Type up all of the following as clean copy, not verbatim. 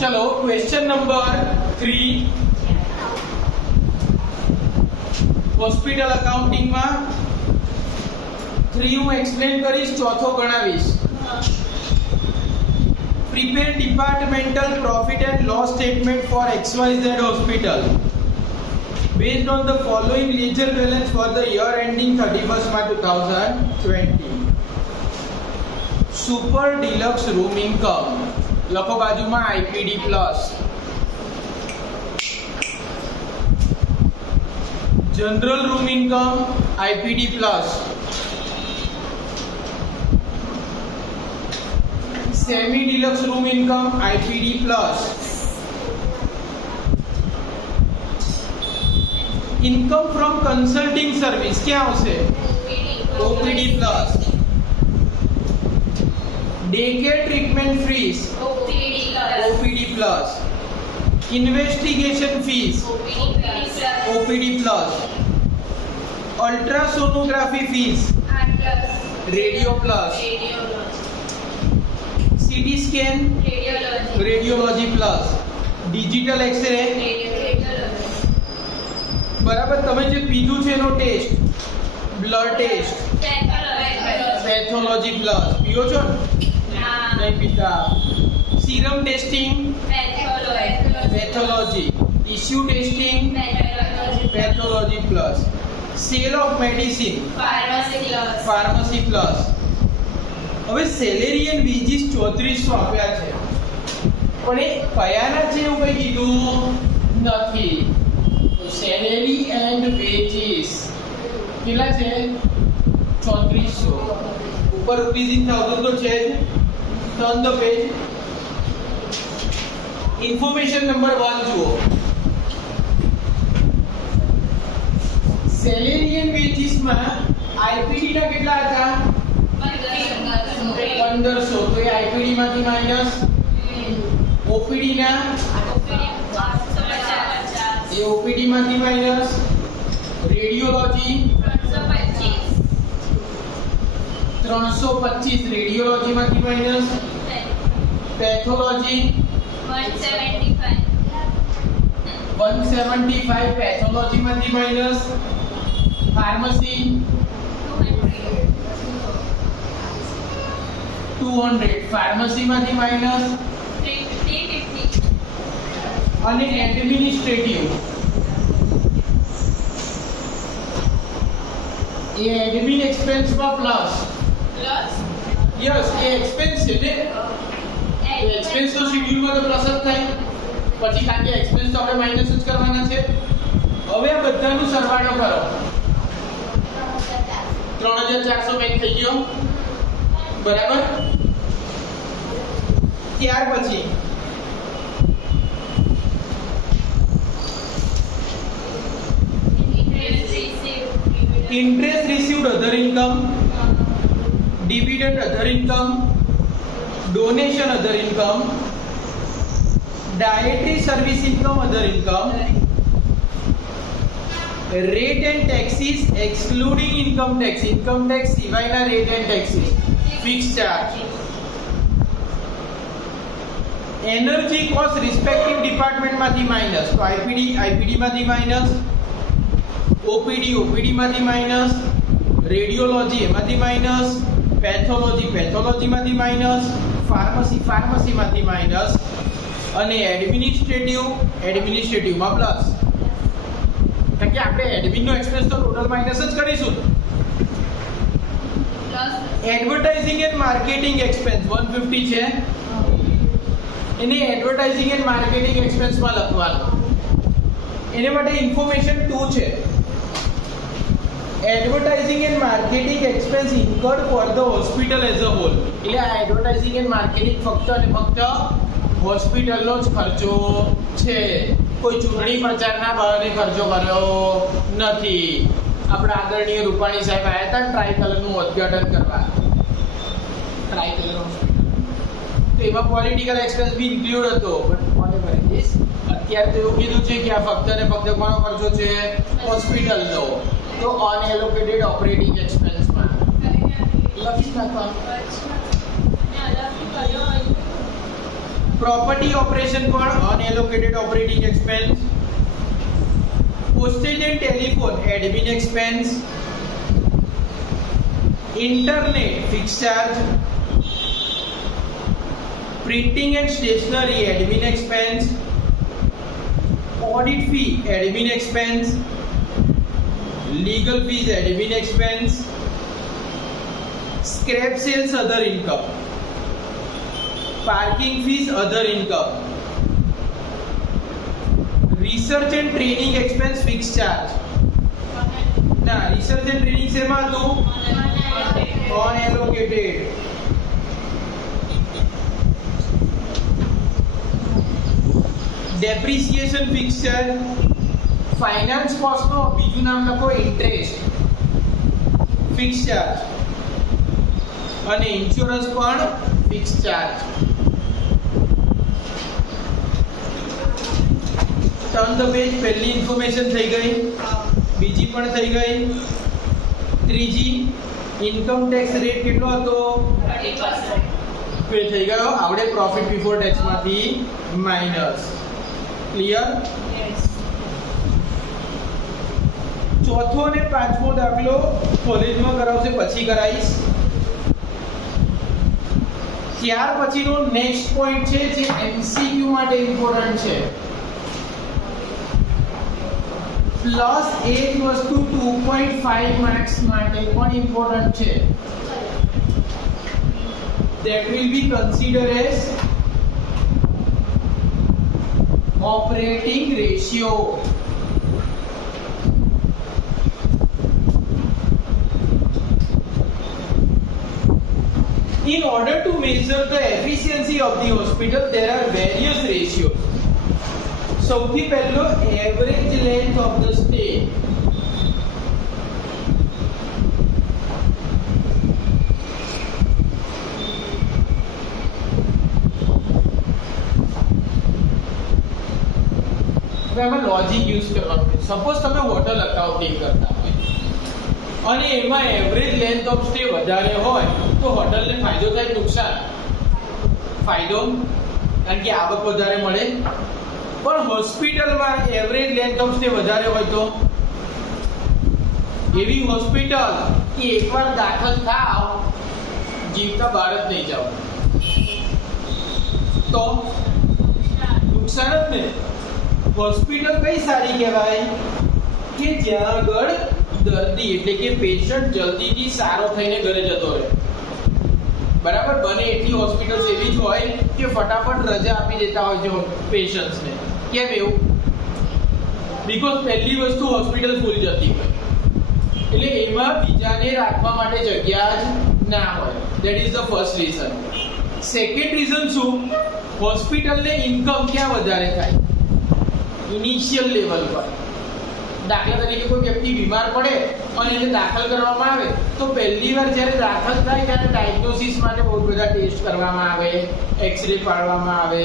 चलो question number 3 hospital accounting માં 3 હું એક્સપ્લેન કરીશ, ચોથો ગણાવીશ. Prepare departmental profit and loss statement for XYZ hospital based on the following ledger balance for the year ending 31st March 2020. Super deluxe room income લખો બાજુમાં IPD plus. General room income IPD plus. Semi deluxe room income IPD plus. Income from consulting service क्या होશે? OPD plus. Day care treatment fees OPD plus. Investigation fees OPD plus. Ultrasonography fees radio plus. CT scan radiology plus. Digital x ray बराबर. તમે જે પીધું છે એનો test, blood test, pathology plus. પીઓ છો? નહીં પીતા. Serum testing pathology. Tissue testing pathology plus. Sale of medicine pharmacy plus. હવે સેલેરી એન્ડ વેજીસ 3400 આપ્યા છે, પણ એ કયાના છે એવું કઈ કીધું નથી. તો સેલેરી એન્ડ વેજીસ કેટલા છે? 3400. ઉપર રૂપીઝ ઇન થાઉઝન્ડ તો છે જ. Turn the page. Information number 1 જુઓ. સેલેરી એન્ડ વેજીસ માં આઈપીડી ના કેટલા હતા? 1500. તો એ આઈપીડી માંથી માઈનસ. ઓપીડી ના એ ઓપીડી માંથી માઈનસ. રેડિયોલોજી 325 રેડિયોલોજી માંથી માઈનસ. પેથોલોજી 175 પેથોલોજી માંથી માઈનસ. ફાર્મસી 200 ફાર્મસી માંથી માઈનસ. અને એડમિનિસ્ટ્રેટિવ એ એડમિન એક્સપેન્સ માં પ્લસ. યસ, એ એક્સપેન્સ છે ને. एक्सपेंस तो शेड्यूल में तो प्लस જ થાય, પછી કારણ કે એક્સપેન્સ તો આપણે માઈનસ જ કરવાના છે. હવે આ બધાનો સરવાળો કરો. 3400 બેંક થઈ ગયો બરાબર. ત્યાર પછી interest received other income, dividend other income, donation other income, dietary service income other income, rate and taxes excluding income tax सिवायना rate and taxes, fix charge, energy cost respective department माथी minus. तो IPD माथी minus. OPD माथी minus. Radiology एमाथी minus. Pathology માંથી minus. Pharmacy માંથી minus. અને administrative માં પ્લસ. કારણ કે આપણે એડમિન નો એક્સપેન્સ તો ટોટલ માઈનસ જ કરીશું. એડવર્ટાઇઝિંગ એન્ડ માર્કેટિંગ એક્સપેન્સ 150 છે, એને એડવર્ટાઇઝિંગ એન્ડ માર્કેટિંગ એક્સપેન્સ માં લખવાનું. એને માટે ઇન્ફોર્મેશન 2 છે. Advertising and marketing expense incurred for the hospital as a whole. એટલે આ એડવર્ટાઇઝિંગ એન્ડ માર્કેટિંગ ફક્ત અને ફક્ત હોસ્પિટલનો જ ખર્ચો છે. કોઈ ચૂંટણી પ્રચારના બહાને ખર્ચો કર્યો નથી. આપણા આદરણીય રૂપાણી સાહેબ આવ્યા હતા ટ્રાય કલરનું ઉદ્ઘાટન કરવા. ટ્રાય કલર હોસ્પિટલ તો એમાં પોલિટિકલ એક્સપેન્સ બી ઇન્ક્લુડ હતો. બટ વોટેવર ઇટ ઇઝ, અત્યારે તો એવું કીધું છે કે આ ફક્ત અને ફક્ત કોનો ખર્ચો છે? હોસ્પિટલનો. तो अनएलोकेटेड ऑपरेटिंग एक्सपेंस में लखी नाखવાનું. પ્રોપર્ટી ઓપરેશન પણ unallocated operating expense. Postage and telephone admin expense. Internet fix charge. Printing and stationery admin expense. Audit fee admin expense. Legal fees admin expense. Scrap sales other income. Parking fees other income. Research and training expense fix charge. ના, research and training શેમાં હતું? Unallocated. Depreciation fix charge. Finance કોસ્ટનો બીજું નામ લખો interest, fix charge. અને insurance પણ fix charge. Turn the page. પહેલી ઇન્ફોર્મેશન થઈ ગઈ, બીજી પણ થઈ ગઈ. ત્રીજી, ઇન્કમ ટેક્સ રેટ કેટલો હતો? 30%. થઈ ગયો. આવડે પ્રોફિટ બિફોર ટેક્સ માંથી માઈનસ. ક્લિયર? ચોથો અને પાંચમો દાખલો કોલેજમાં કરાવશે, પછી કરાવીશ. ત્યાર પછીનો નેક્સ્ટ પોઈન્ટ છે જે એમસીક્યુ માટે ઇમ્પોર્ટન્ટ છે. પ્લસ એક વસ્તુ 2.5 માર્ક્સ માટે પણ ઇમ્પોર્ટન્ટ છે. that will be considered as operating ratio. In order to measure the efficiency of the hospital, there are various ratios. સૌથી પહેલો average length of the stay. એમાં લોજિક યુઝ કરવાનું છે. સપોઝ તમે હોટલ અકાઉન્ટિંગ કરતા હોય અને એમાં એવરેજ લેન્થ ઓફ સ્ટે વધારે હોય તો હોટલને ફાયદો થાય, નુકસાન? ફાયદો, કારણ કે આવક વધારે મળે. પણ હોસ્પિટલમાં એવરેજ લેન્થ ઓફ સ્ટે વધારે હોય તો એવી હોસ્પિટલ કે એકવાર દાખલ થાવ જીવતા બહાર જ નહીં જાવ તો નુકસાન જ ને. હોસ્પિટલ કઈ સારી કહેવાય? કે જ્યાં આગળ દર્દી એટલે કે પેશન્ટ જલ્દીથી સારો થઈને ઘરે જતો રહે. બરાબર? બને એટલી હોસ્પિટલ્સ એવી જ હોય કે ફટાફટ રજા આપી દેતા હોય છે પેશન્ટ્સને. કેમ એવું? બીકોઝ પહેલી વસ્તુ હોસ્પિટલ ફૂલ જતી હોય એટલે એમાં બીજાને રાખવા માટે જગ્યા જ ના હોય. That is the first reason. Second reason શું? હોસ્પિટલને ઇન્કમ ક્યાં વધારે થાય? ઇનિશિયલ લેવલ પર. દાખલા તરીકે કોઈ વ્યક્તિ બીમાર પડે અને એને દાખલ કરવામાં આવે તો પહેલી વાર જ્યારે દાખલ થાય ત્યારે ડાયગ્નોસિસ માટે બહુ બધા ટેસ્ટ કરવામાં આવે, એક્સરે પાડવામાં આવે,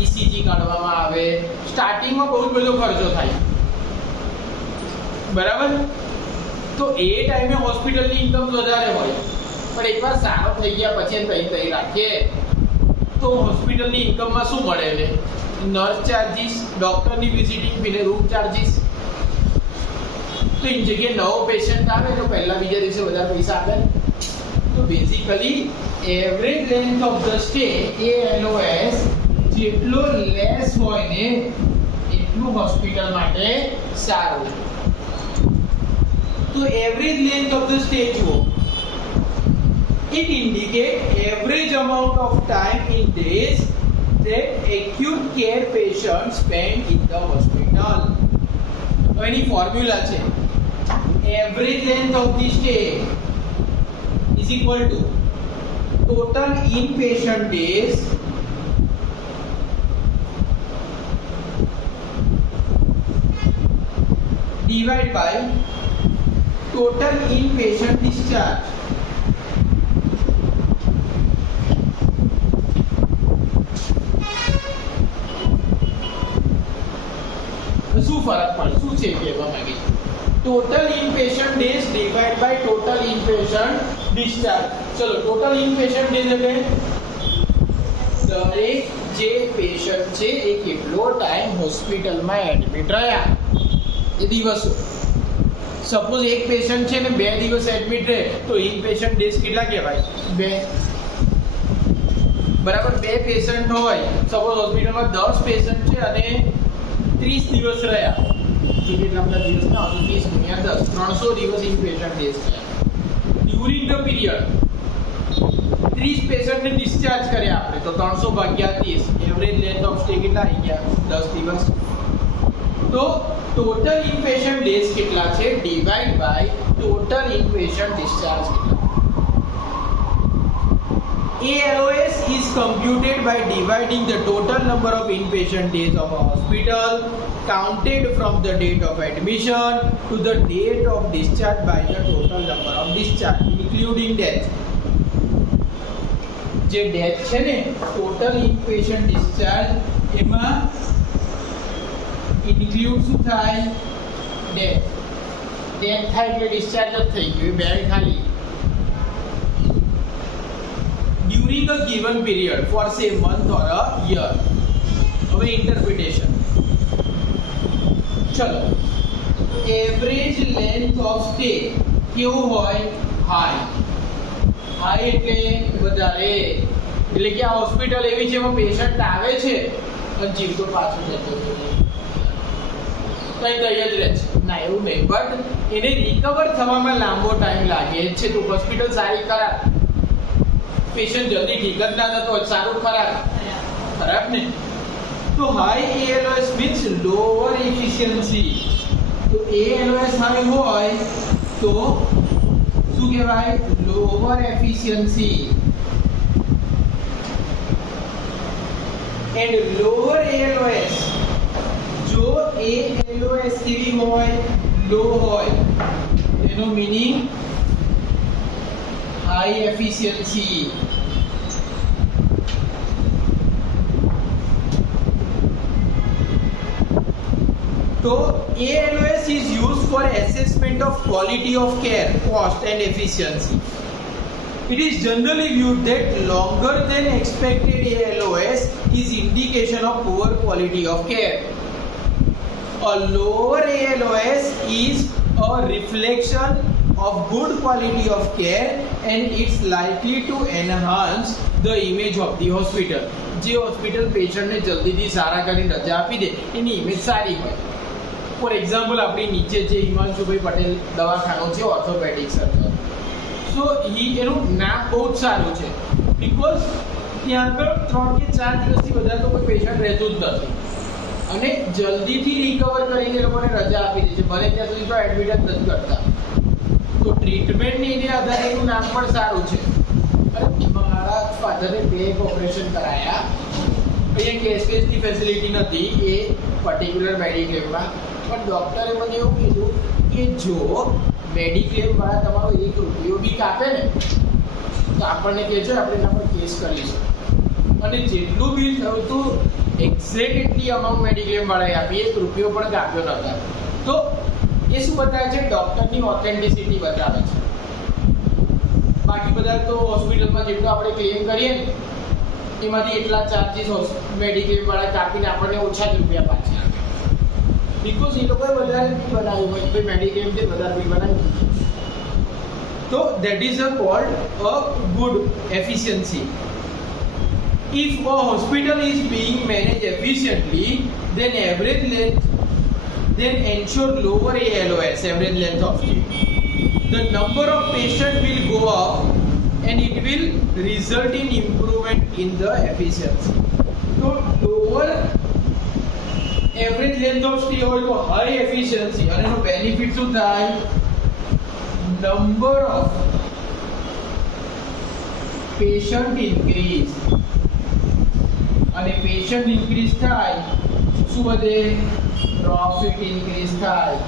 ઈસીજી કાઢવામાં આવે. સ્ટાર્ટિંગમાં બહુ બધો ખર્ચો થાય. બરાબર? તો એ ટાઈમે હોસ્પિટલની ઇન્કમ વધારે હોય. પણ એકવાર સારો થઈ ગયા પછી તઈ રાખીએ તો હોસ્પિટલની ઇન્કમમાં શું મળે એને? નર્સ ચાર્જીસ, ડોક્ટરની વિઝિટિંગ ફી, રૂમ ચાર્જીસ. તો એની જગ્યાએ નવો પેશન્ટ આવે તો પહેલા બીજા દિવસે વધારે પૈસા આપે. તો basically average length of the stay ALOS જેટલો લેસ હોય ને એટલું હોસ્પિટલ માટે સારું. તો average length of the stay જુઓ. It indicates average amount of time in days that acute care patients spend in the hospital. તો એની ફોર્મ્યુલા છે average length of the stay is equal to total inpatient days divided by total inpatient discharge. શું ફરક પડે? શું છે કહેવા માંગે છે? Total inpatient days divide by total inpatient discharge. ચલો ટોટલ ઇનપેશન્ટ ડેઝ એટલે દરેક જે પેશન્ટ છે એ કેટલો ટાઈમ હોસ્પિટલમાં એડમિટ રહ્યા એ દિવસો. સપોઝ એક પેશન્ટ છે ને 2 દિવસ એડમિટ રહે તો ઇન પેશન્ટ ડેઝ કેટલા કહેવાય? 2. બરાબર. 2 પેશન્ટ હોય, સપોઝ હોસ્પિટલમાં 10 પેશન્ટ છે અને 30 દિવસ રહ્યા તો કેટલા બધા દિવસ ના આવતો? 30 × 10 300 દિવસ ઇન પેશન્ટ ડેઝ થયા. ડ્યુરિંગ ધ પીરિયડ 30 પેશન્ટને ડિસ્ચાર્જ કર્યા આપણે તો 300 ભાગ્યા 30 એવરેજ લેન્થ ઓફ સ્ટે કેટલા આવી ગયા? 10 દિવસ. તો ટોટલ ઇનપેશન્ટ ડેઝ કેટલા છે divide by total inpatient discharge કેટલા. ALOS is computed by dividing the total number of inpatient days of a hospital counted from the date of admission to the date of discharge by the total number of discharge including death. જે death છે ને total inpatient discharge એમાં include શું થાય? Death. Death થાય એટલે discharge જ થઈ ગયું, બેડ ખાલી. During a given period for say month or a year. હવે ઇન્ટરપ્રિટેશન. ચલો. એવરેજ લેન્થ ઓફ સ્ટે કેવું હોય? હાઈ. હાઈ એટલે વધારે. એટલે કે આ હોસ્પિટલ એવી છે એમાં પેશન્ટ આવે છે અને જીવતો પાછો જતો રહે. કઈ દઈ જ રહે છે ના એવું નહીં, બટ એને રિકવર થવામાં લાંબો ટાઈમ લાગે છે. તો હોસ્પિટલ સારી ખરાબ? પેશન્ટ જલ્દી ઠીક જ ના થતો હોય. સારું ખરાબ? ખરાબ ને. તો high ALOS means lower efficiency. તો ALOS હાઈ હોય તો શું કહેવાય? Lower efficiency. And lower ALOS, જો ALOS કેવી હોય? લો હોય, એનો મીનિંગ હાઈ એફિશિયન્સી. તો ALOS is used for assessment of quality of care, cost and efficiency. It is generally viewed that longer than expected ALOS is indication of poor quality of care. A lower ALOS is a reflection of good quality of care and it's likely to enhance the image of the hospital. જે hospital પેશન્ટને જલ્દીથી સારા કરીને રજા આપી દે એની image સારી હોય. For example આપણી નીચે જે હિમાંશુભાઈ પટેલ દવાખાનું છે ઓર્થોપેડિક સર્જન, સો એનું નામ બહુ જ સારું છે બીકોઝ ત્યાં આગળ 3 કે 4 દિવસથી વધારે તો કોઈ પેશન્ટ રહેતું જ નથી અને જલ્દીથી રિકવર કરીને એ લોકોને રજા આપી દે છે. ભલે ત્યાં સુધી તો એડમિટ જ નથી કરતા. તો ટ્રીટમેન્ટની એને આધારે એનું નામ પણ સારું છે. અને મારા ફાધરે 2 ઓપરેશન કરાયા. અહીંયા કેશલેસની ફેસિલિટી નથી એ પર્ટિક્યુલર મેડિક્લેમમાં, પણ ડૉક્ટરે મને એવું કીધું કે જો મેડિક્લેમવાળા તમારો 1 રૂપિયો બી કાપે ને તો આપણને કહેજો, આપણે એના પર કેસ કરીશું. અને જેટલું બિલ થયું હતું એક્ઝેક્ટ એટલી અમાઉન્ટ મેડિક્લેમવાળાએ આપી, 1 રૂપિયો પણ કાપ્યો નહોતા. તો એ શું બતાવે છે? ડૉક્ટરની ઓથેન્ટિસિટી બતાવે છે. બાકી બધા તો હોસ્પિટલમાં જેટલું આપણે ક્લેમ કરીએ ને એમાંથી એટલા ચાર્જીસ મેડિક્લેમવાળા કાપીને આપણને ઓછા જ રૂપિયા પાછા આપે. બીકોઝ એ લોકોએ વધારે બિલ બનાવ્યું હોય, કોઈ મેડિક્લેમથી વધારે બિલ બનાવ્યું. તો that is called a good efficiency. If a hospital is being managed efficiently, then ensure lower ALOS, average length of stay. The number of patients will go up and it will result in improvement in the efficiency. So lower average length of stay હોય તો high efficiency અને એનો benefit શું થાય? Number of patient increase. અને patient increase થાય શું વધે? પ્રોફિટ ઇન્ક્રીઝ થાય.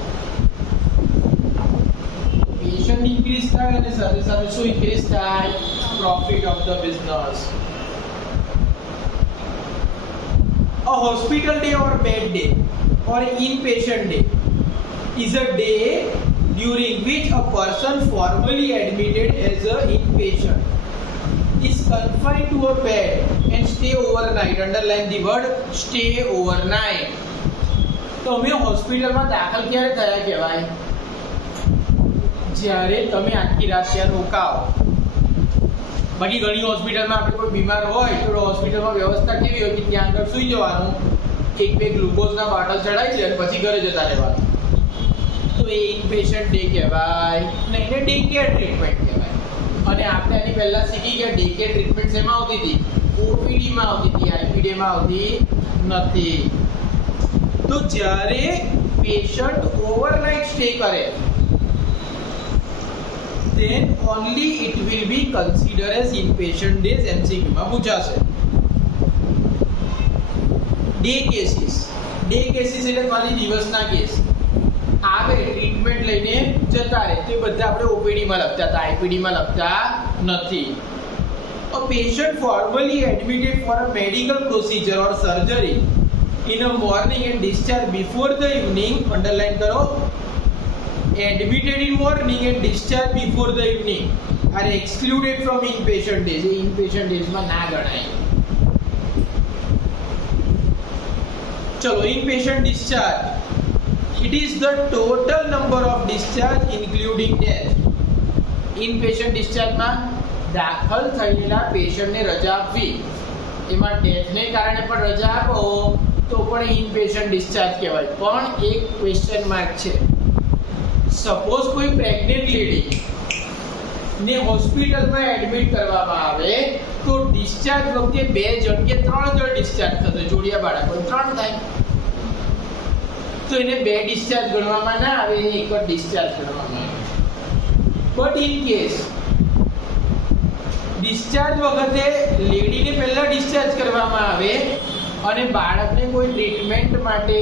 પેશન્ટ ઇન્ક્રીઝ થાય અને સાથે સાથે શું ઇન્ક્રીઝ થાય? Profit of the business. A hospital day or bed day or inpatient day is a day during which a person formally admitted as a inpatient is confined to a bed and stay overnight. Underline the word stay overnight. તમે હોસ્પિટલમાં દાખલ ક્યારે થયા કહેવાય? જ્યારે તમે આખી રાત ત્યાં રોકાઓ. બાકી ઘણી હોસ્પિટલમાં આપણે કોઈ બીમાર હોય તો હોસ્પિટલમાં વ્યવસ્થા કેવી હોય કે ત્યાં આગળ સૂઈ જવાનું, એક બે ગ્લુકોઝના બોટલ ચડાવી દે અને પછી ઘરે જતા રહેવાનું. તો એ ઇનપેશન્ટ ડે કહેવાય ને એને ડે કેર ટ્રીટમેન્ટ કહેવાય. અને આપણે એની પહેલા શીખી ગયા ડે કેર ટ્રીટમેન્ટ શેમાં આવતી હતી? ઓપીડીમાં આવતી હતી, આઈપીડીમાં આવતી નથી. તો જ્યારે પેશન્ટ ઓવરનાઇટ સ્ટે કરે then only it will be considered as inpatient days. MCQ માં પૂછાશે. ડે કેસીસ એટલે ખાલી દિવસના કેસ આવે, ટ્રીટમેન્ટ લઈને જતા રહે તો એ બધા આપણે ઓપીડીમાં લખતા હતા, આઈપીડીમાં લખતા નથી. A patient formally admitted for a medical procedure or surgery in a morning and discharged before the evening. Underline કરો. Admitted in morning and discharged before the evening are excluded from inpatient days. Inpatient days માં ના ગણાય. ચલો, inpatient discharge. It is the total number of discharge including death. Inpatient discharge માં દાખલ થયેલા પેશન્ટને રજા આપવી, એમાં ડેથને કારણે પણ રજા આપો તો પણ inpatient discharge કહેવાય. પણ એક ક્વેશ્ચન માર્ક છે. સપોઝ કોઈ પ્રેગ્નન્ટ લેડી ને હોસ્પિટલમાં એડમિટ કરવામાં આવે તો ડિસ્ચાર્જ વખતે 2 જણ કે 3 જણ ડિસ્ચાર્જ થશે. જોડિયા બાળકો 3 થાય તો એને 2 ડિસ્ચાર્જ ગણવામાં ના આવે, એને એક જ ડિસ્ચાર્જ ગણવામાં આવે. બટ ઇન કેસ ડિસ્ચાર્જ વખતે લેડીને પહેલા ડિસ્ચાર્જ કરવામાં આવે અને બાળકને કોઈ ટ્રીટમેન્ટ માટે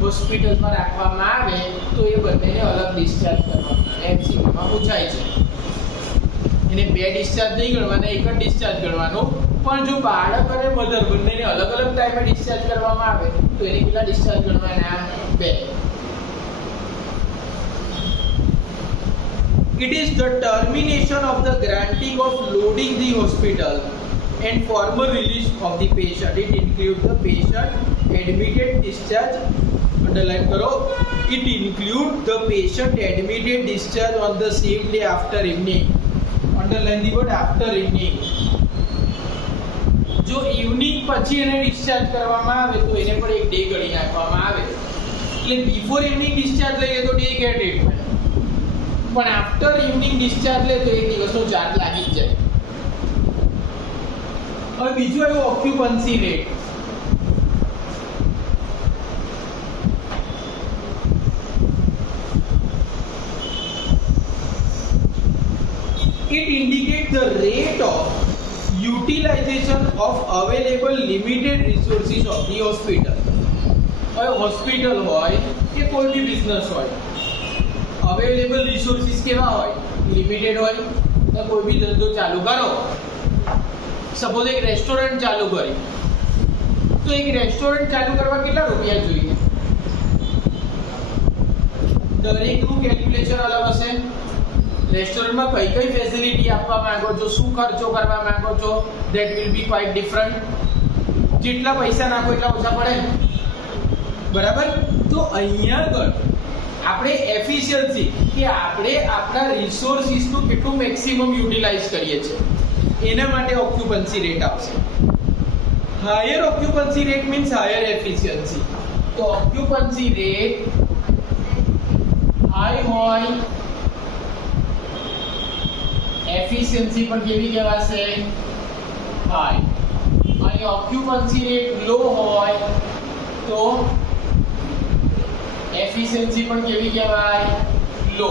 હોસ્પિટલમાં રાખવામાં આવે તો એ બંનેને અલગ ડિસ્ચાર્જ કરવામાં આવે. એમસીક્યુમાં પૂછાય છે. એને 2 ડિસ્ચાર્જ નહીં ગણવાના, એક જ ડિસ્ચાર્જ ગણવાનું. પણ જો બાળક અને મધર બંનેને અલગ અલગ ટાઈમે ડિસ્ચાર્જ કરવામાં આવે તો એને કેટલા discharge ગણવાના? 2. It is the termination of the granting of loading the hospital and formal release of the patient. It includes the patient admitted discharge. Underline karo. It includes the patient admitted discharge on the same day after evening. Underline the word after evening. જો evening પછી એને discharge કરવામાં આવે તો એને પણ એક day ગણી નાખવામાં આવે. એટલે બિફોર ઇવનિંગ ડિસ્ચાર્જ લઈએ તો ડે કેર ટ્રીટમેન્ટ, પણ આફ્ટર ઇવનિંગ ડિસ્ચાર્જ લે તો એક દિવસનો ચાર્જ લાગી જ જાય. હવે બીજું આવ્યું occupancy rate. It indicates the rate of utilization of available limited resources of the hospital. હવે હોસ્પિટલ હોય કે કોઈ બી બિઝનેસ હોય, અવેલેબલ રિસોર્સિસ કેવા હોય? લિમિટેડ હોય. તો કોઈ બી ધંધો ચાલુ કરો, સપોઝ એક રેસ્ટોરન્ટ ચાલુ કરી તો એક રેસ્ટોરન્ટ ચાલુ કરવા કેટલા રૂપિયા જોઈએ? દરેકનું કેલ્ક્યુલેશન અલગ હશે. રેસ્ટોરન્ટમાં કઈ કઈ ફેસિલિટી આપવા માંગો છો, શું ખર્ચો કરવા માંગો છો, that will be quite different. જેટલા પૈસા નાખો એટલા ઓછા પડે, બરાબર? તો અહીંયા આગળ આપણે એફિશિયન્સી કે આપણે આપણા રિસોર્સિસનું કેટલું મેક્સિમમ યુટિલાઇઝ કરીએ છીએ એના માટે ઓક્યુપન્સી રેટ આવશે. Higher occupancy rate means higher efficiency. તો ઓક્યુપન્સી રેટ હાઈ હોય, એફિશિયન્સી પણ કેવી કહેવાશે? હાઈ. અને ઓક્યુપન્સી રેટ લો હોય તો એફિશિયન્સી પણ કેવી કહેવાય? લો.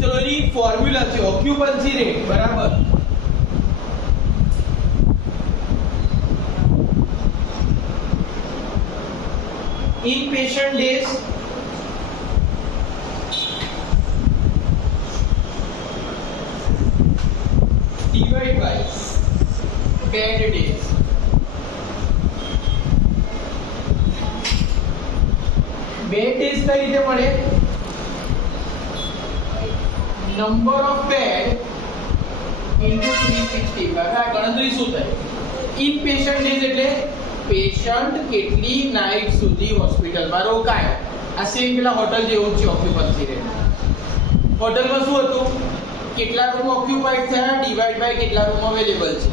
ચલો એની ફોર્મ્યુલા છે ઓક્યુપન્સી રેટ બરાબર inpatient days divide by bed days. Bed days કઈ રીતે મળે? number of bed ઇન્ટુ 365 આ ગણતરી શું થાય? ઇન પેશન્ટ ડેઝ એટલે પેશન્ટ કેટલી નાઇટ સુધી હોસ્પિટલમાં રોકાય. આ સેમ પેલા હોટલ જેવું છે ઓક્યુપન્સી રેટ. હોટલમાં શું હતું? કેટલા રૂમ ઓક્યુપાઈડ થયા ડિવાઈડ બાય કેટલા રૂમ અવેલેબલ છે.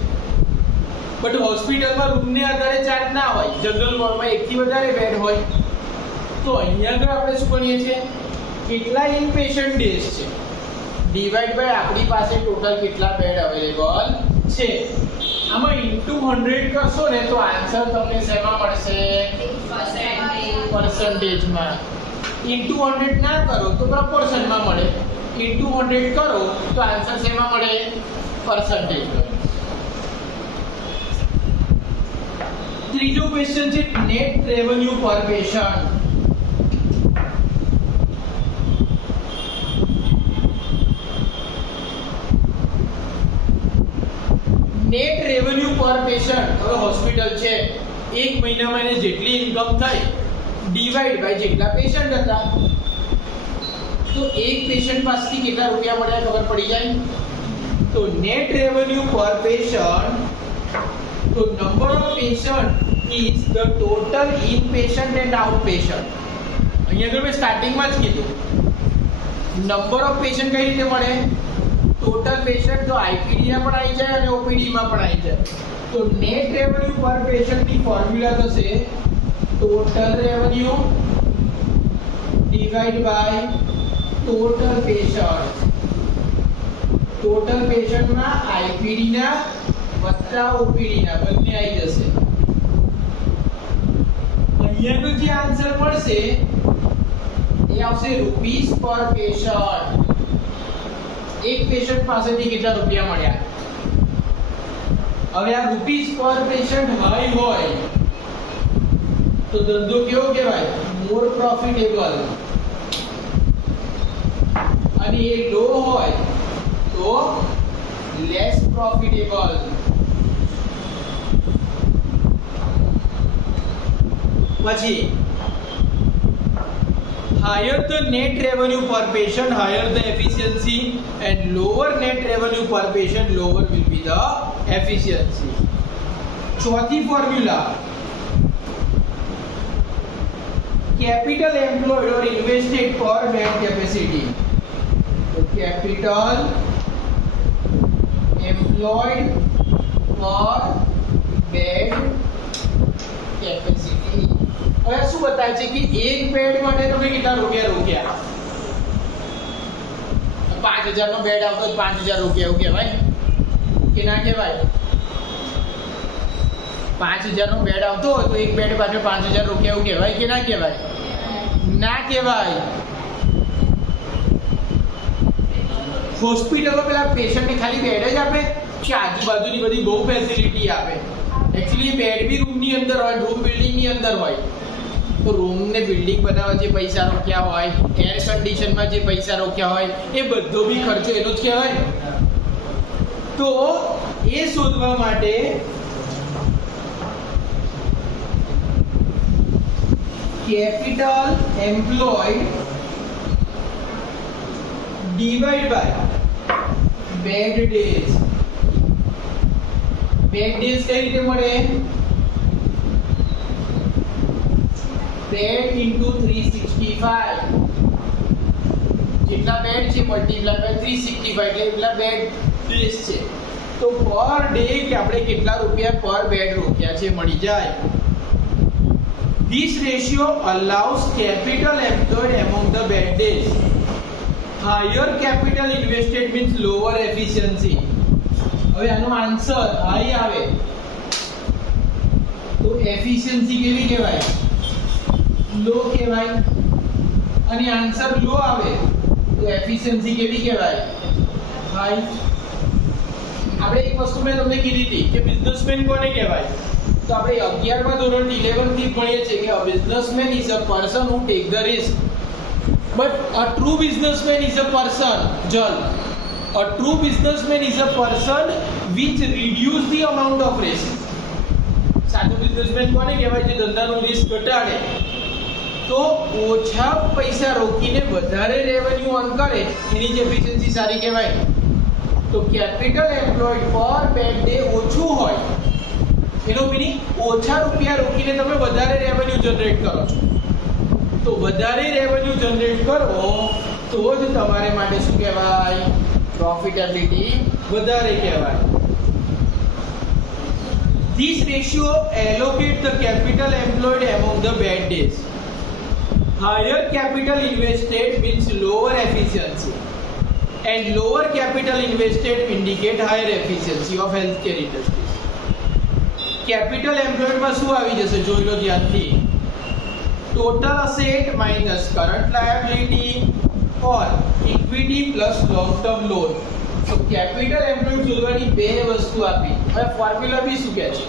બટ હોસ્પિટલમાં રૂમને આધારે ચાર્જ ના હોય. જનરલ વોર્ડમાં એકથી વધારે બેડ હોય. તો અહીંયા આગળ આપણે શું ગણીએ છીએ? કેટલા ઇન પેશન્ટ ડેઝ છે ડિવાઈડ બાય આપણી પાસે ટોટલ કેટલા બેડ અવેલેબલ છે. આમાં ઇન્ટુ 100 કરશો ને તો આન્સર તમને શેમાં મળશે? પર્સન્ટેજમાં. ઇન્ટુ 100 ના કરો તો પ્રપોર્શનમાં મળે. ઇન્ટુ 100 કરો તો આન્સર શેમાં મળે? પર્સન્ટેજમાં. ત્રીજો ક્વેશ્ચન છે net revenue per patient. Net revenue per patient. હવે હોસ્પિટલ છે, એક મહિનામાં એને જેટલી ઇન્કમ થઈ ડિવાઈડ બાય જેટલા પેશન્ટ હતા, તો એક પેશન્ટ પાસેથી કેટલા રૂપિયા મળ્યા ખબર પડી જાય. તો નેટ રેવન્યુ પર પેશન્ટ, તો number of patient is the total in patient and out patient. અહીંયા આગળ મેં સ્ટાર્ટિંગમાં જ કીધું નંબર ઓફ પેશન્ટ કઈ રીતે મળે? ટોટલ પેશન્ટ તો આઈપીડી માં પણ આવી જાય અને ઓપીડી માં પણ આવી જાય. તો નેટ રેવન્યુ પર પેશન્ટ ની ફોર્મ્યુલા થશે total revenue divide by total patient. Total patient માં આઈપીડી ના વત્તા ઓપીડી ના બંને આવી જશે. અહીંયાનો જે આન્સર મળશે એ આવશે રૂપીસ પર પેશન્ટ. એક પેશન્ટ પાસેથી કેટલા રૂપિયા મળ્યા. હવે આ રૂપીસ પર પેશન્ટ હાઈ હોય તો ધંધો કેવો કહેવાય? મોર પ્રોફિટેબલ. અને એ લો હોય તો લેસ પ્રોફિટેબલ. પછી higher the net revenue per patient, higher the efficiency, and lower net revenue per patient, lower will be the efficiency. चौथी formula, capital employed or invested per bed capacity. So capital employed per bed capacity. હવે શું બતાવે છે કે એક bed માટે તમે કેટલા રૂપિયા રોક્યા? 5000 નો બેડ આવતો 5000 રૂપિયા એવું કહેવાય કે ના કહેવાય? 5000 નો બેડ આવતો હોય તો એક બેડ પાછળ 5000 રૂપિયા એવું કહેવાય કે ના કહેવાય? ના કહેવાય. હોસ્પિટલમાં પેલા પેશન્ટને ખાલી બેડ જ આપે કે આજુબાજુની બધી બહુ ફેસિલિટી આપે? એકચ્યુઅલી બેડ બી રૂમની અંદર હોય, રૂમ બિલ્ડિંગની અંદર હોય. તો રૂમ ને બિલ્ડિંગ બનાવવા જે પૈસા રોક્યા હોય, એર કન્ડિશનમાં જે પૈસા રોક્યા હોય, એ બધો બી ખર્ચો એનો જ કહેવાય. તો એ શોધવા માટે capital employed divide by bed days. Bed days કઈ રીતે મળે? Bed into 365. જેટલા બેડ છે મલ્ટીપ્લાય બાય 365 એટલે એટલા બેડ ડેઝ છે. તો પર ડે કે આપણે કેટલા રૂપિયા પર બેડ રોક્યા છે મળી જાય. This ratio allows capital employed among the bed days. Higher capital invested means lower efficiency. હવે આનો આન્સર હાઈ આવે તો એફિશિયન્સી કેવી કહેવાય? લો કહેવાય. અને આન્સર લો આવે તો એફિશિયન્સી કેવી કહેવાય? હાઈ. આપણે એક વસ્તુ મેં તમને કીધી હતી કે બિઝનેસમેન કોને કહેવાય? તો આપણે 11મા ધોરણથી 11th થી ભણીએ છીએ કે a businessman is a person who take the risk, but a true businessman is a person. Jal, a true businessman is a person which reduce the amount of risk. સાચો બિઝનેસમેન કોને કહેવાય? જે ધંધાનો risk ઘટાડે. તો ઓછા પૈસા રોકીને વધારે રેવન્યુ અર્ન કરે એની જે એફિશિયન્સી સારી કહેવાય. તો કેપિટલ એમ્પ્લોયડ પર બેડ ડે ઓછું હોય, એનો મીનિંગ ઓછા રૂપિયા રોકીને તમે વધારે રેવન્યુ જનરેટ કરો છો. તો વધારે રેવન્યુ જનરેટ કરો તો જ તમારે માટે શું કહેવાય? પ્રોફિટેબિલિટી વધારે કહેવાય. This ratio allocate the capital employed among the bad days. Higher capital invested means lower efficiency, and lower capital invested indicate higher efficiency of healthcare industries. Capital employed માં શું આવી જશે? જોઈ લો ધ્યાનથી. Total asset minus current liability or equity plus long term loan. તો capital employed શોધવાની બે વસ્તુ આપી. હવે ફોર્મ્યુલા બી શું કહે છે?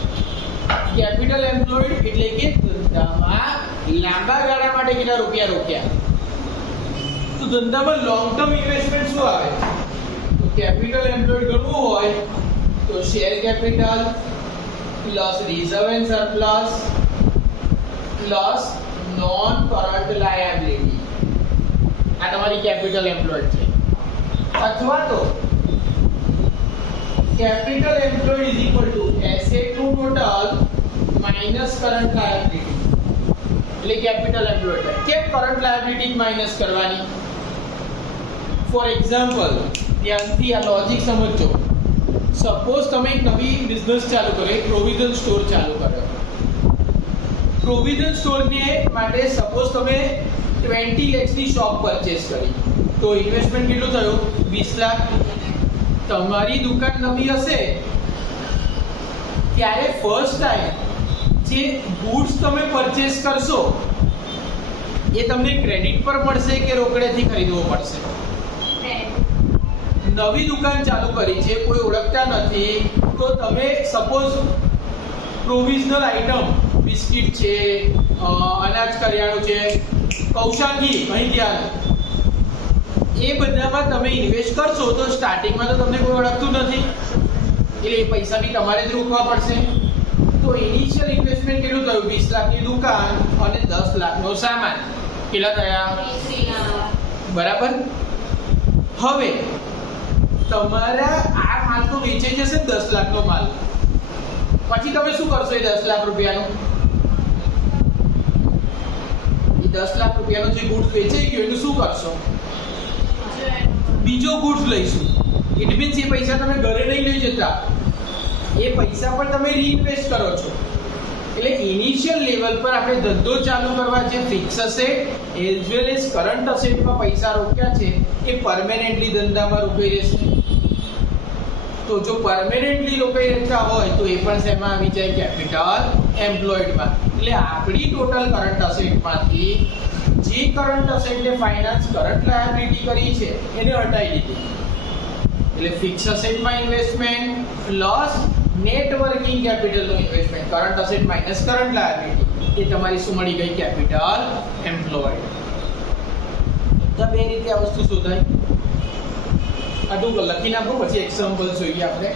કેપિટલ એમ્પ્લોયડ એટલે કે ધંધામાં લાંબા ગાળા માટે કેટલા રૂપિયા રોક્યા. તો ધંધામાં લોંગ ટર્મ ઇન્વેસ્ટમેન્ટ શું આવે? તો કેપિટલ એમ્પ્લોયડ ગણવું હોય તો share capital plus reserve and surplus plus non current liability, આ તમારી કેપિટલ એમ્પ્લોયડ છે. અથવા તો capital employed is equal to asset to total minus current liability. એટલે capital employed કેમ current liability માઈનસ કરવાની? ફોર એક્ઝામ્પલ, ધ્યાનથી આ લોજિક સમજજો. સપોઝ તમે એક નવી બિઝનેસ ચાલુ કરો, એક પ્રોવિઝન સ્ટોર ચાલુ કર્યો. પ્રોવિઝન સ્ટોરને માટે સપોઝ તમે 20 લાખની શોપ પરચેસ કરી, તો ઇન્વેસ્ટમેન્ટ કેટલું થયું? 20 લાખ. તમારી દુકાન નવી હશે ત્યારે ફર્સ્ટ ટાઈમ જે ગુડ્સ તમે પરચેસ કરશો એ તમને ક્રેડિટ પર મળશે કે રોકડેથી ખરીદવો પડશે? નવી દુકાન ચાલુ કરી છે, કોઈ ઓળખતા નથી, તો તમે સપોઝ પ્રોવિઝનલ આઇટમ બિસ્કિટ છે, અનાજ કરિયાણું છે, કૌશાંગી, અહીં ધ્યાન, એ બધામાં તમે ઇન્વેસ્ટ કરશો તો સ્ટાર્ટિંગમાં તો તમને કોઈ ઓળખતું નથી, એટલે એ પૈસા બી તમારે જ રોકવા પડશે. તો ઇનિશિયલ ઇન્વેસ્ટમેન્ટ કેટલું થયું? 20 લાખની દુકાન અને 10 લાખનો સામાન. કેટલા થયા? બરાબર. હવે તમારા આ માલ તો વેચાઈ જશે 10 લાખનો માલ, પછી તમે શું કરશો? એ 10 લાખ રૂપિયાનું, એ 10 લાખ રૂપિયાનો જે ગુડ્સ વેચાઈ ગયો એનું શું કરશો? બીજો ગુડ્સ લઈશું. ઇટ મીન્સ એ પૈસા તમે ઘરે નહીં લઈ જતા, એ પૈસા પર તમે રીઇન્વેસ્ટ કરો છો. એટલે ઇનિશિયલ લેવલ પર આપણે ધંધો ચાલુ કરવા જે fix asset as well as current અસેટમાં પૈસા રોક્યા છે એ પરમેનન્ટલી ધંધામાં રોકાઈ રહેશે. તો જો પરમેનન્ટલી રોકાઈ રહેતા હોય તો એ પણ શેમાં આવી જાય? કેપિટલ એમ્પ્લોયડમાં. એટલે આપણી ટોટલ કરંટ અસેટમાંથી જે કરંટ અસેટને ફાઇનાન્સ કરંટ લાયબિલિટી કરી છે એને હટાવી દીધી. એટલે ફિક્સ અસેટમાં ઇન્વેસ્ટમેન્ટ પ્લસ નેટ વર્કિંગ કેપિટલનો investment, current asset minus current liability, એ તમારી શું મળી ગઈ? Capital employed. તો બે રીતે આ વસ્તુ શોધાય. આ ટૂંક લખી નાખો, પછી એક્ઝામ્પલ જોઈએ આપણે.